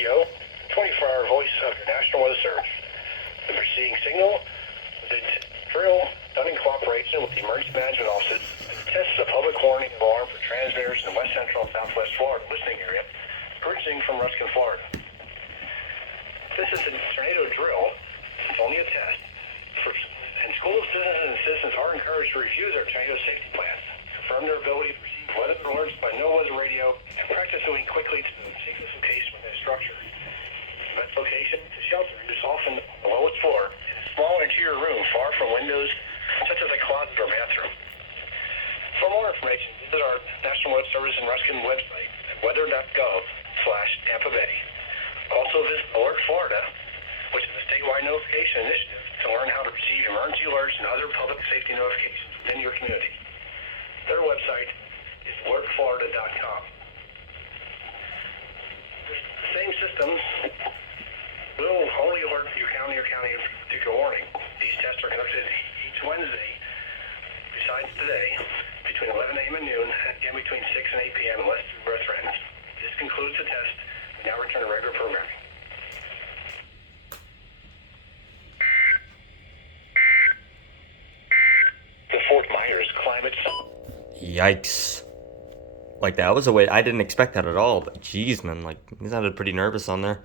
Radio, 24-hour voice of your National Weather Service. The preceding signal was a drill done in cooperation with the Emergency Management Offices and tests a public warning and alarm for transmitters in the West Central and Southwest Florida listening area, originating from Ruskin, Florida. This is a tornado drill. It's only a test. And school citizens are encouraged to review their tornado safety plans, confirm their ability to receive weather alerts by no-weather radio, and practice moving quickly to the safest location within a structure. The best location to shelter is often the lowest floor, in a small interior room far from windows, such as a closet or bathroom. For more information, visit our National Weather Service and Ruskin website at weather.gov/Tampa Bay. Also visit Alert Florida, which is a statewide notification initiative to learn how to receive emergency alerts and other public safety notifications within your community. Their website is alertflorida.com. The same system will only alert your county with particular warning. These tests are conducted each Wednesday, besides today, between 11 a.m. and noon, and again between 6 and 8 p.m. unless the weather threatens. This concludes the test. We now return to regular programming. The Fort Myers climate. Yikes. Like, that was a way I didn't expect that at all, but geez, man, like, he sounded pretty nervous on there.